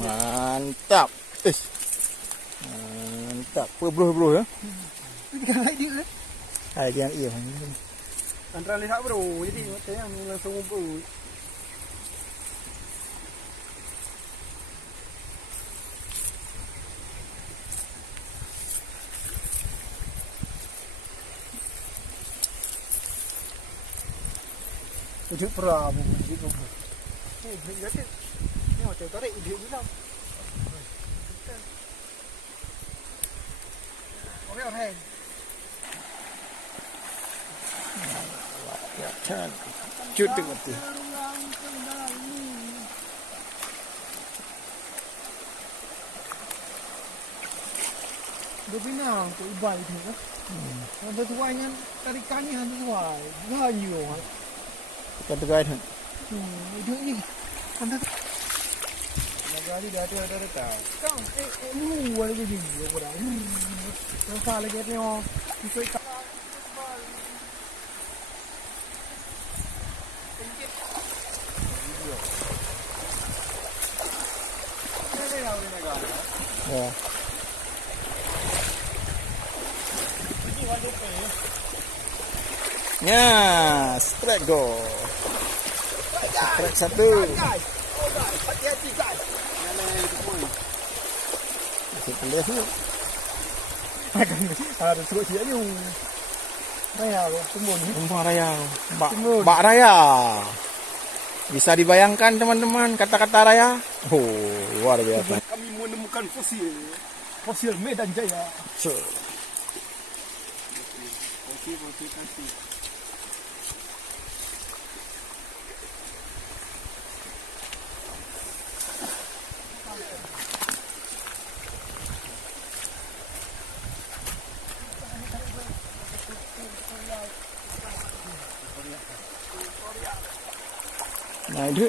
Mantap. Mantap. Bro ya. Hai dia. Hai dia iya. Antara lihat bro, jadi macam yang langsung ngumpul. Hidup perahu, hidup. Jadi, ni macam tarik hidup bilang. Orang. Ya kan. Cut tengok tu. Dia pinang tu ibai tu. Yang bertuai dengan tarikan ni hanya tuai. Banyu ah. Kata guide. Hidup ni. Anda Negara dah ada tahu. kau lu ada jadi orang. Kenapa lagi ni oh. Ikut Ya. Ya, strike go. Strike satu. hati-hati guys. Masih pelih ni. Ada suruh dia ni. Raya tumbun. Tumpah raya. Bak raya. Bisa dibayangkan teman-teman kata-kata raya? Oh, luar biasa. Kami menemukan fosil Medan Jaya. So. Fosil kasih.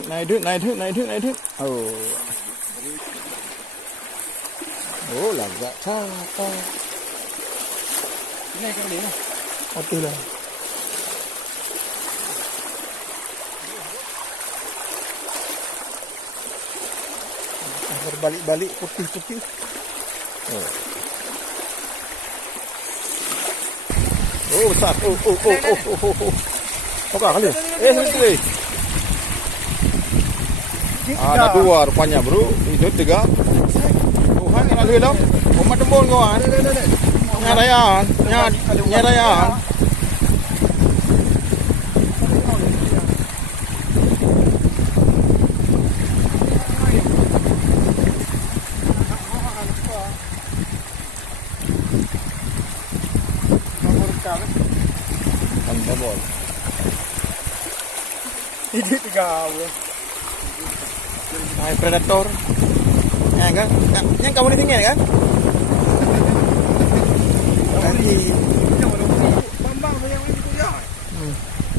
Naik dud. Oh. Oh, lagak cakap. Ini kali ni. Oh, tu lah. Berbalik-balik putih-putih. Oh. Oh, besar. Oh. Okey kali. Sini. Ada dua rupanya bro. Itu tiga. Tuhan yang ada dalam. Umat tembon kawan. Nyarayan. Nyarayan. Tembon. Ini tiga. Hai predator. Ya kan? Yang kamu di sini kan? Nanti Bambang yang ini tu ya.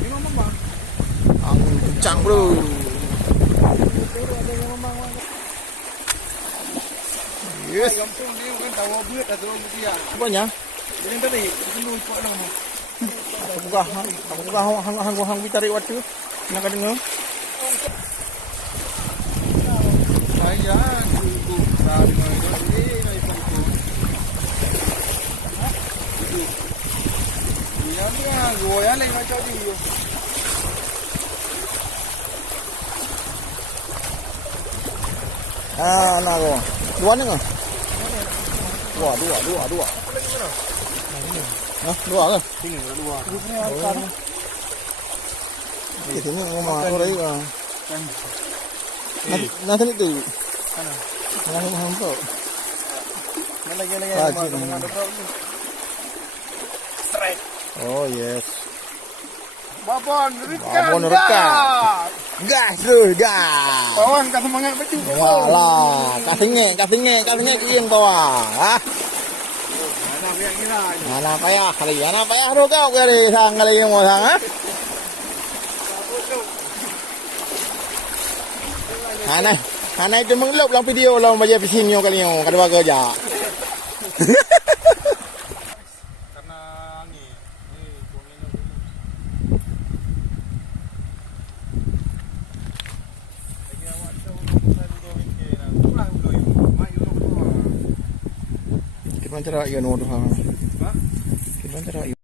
Memang bambang. angin kencang bro. Ada yang bambang. Yes. Langsung dia kan tahu buat atau dia. Apanya? Yang tadi dulu ikut nama. Aku buka hang tarik waktu. Nak dengar? Saya dulu dari mana ni naik itu. Dia dia goyang lagi macam ni. Ah, nak go. Dua ni ke? Dua. Hah, dua ke? Tinggal dua. Di sini rumah orang itu. Kan. Nanti ni tu. Sana. Nanti mahal tu. Lagi. Strike. Oh yes. Babon Babon rekan. Gas tu, gas. Kawan kat semangat betul. Walah, kasingek kieng bawah. Ah. Mana pihak kira. Anak payah ro kau kali sang kali yang mau sang ah. Ana itu mengelap dalam video lah baca visinyo kali yang kada kerja. Karena Kailan tara yun, Odo, ha? Ha? Kailan tara yun?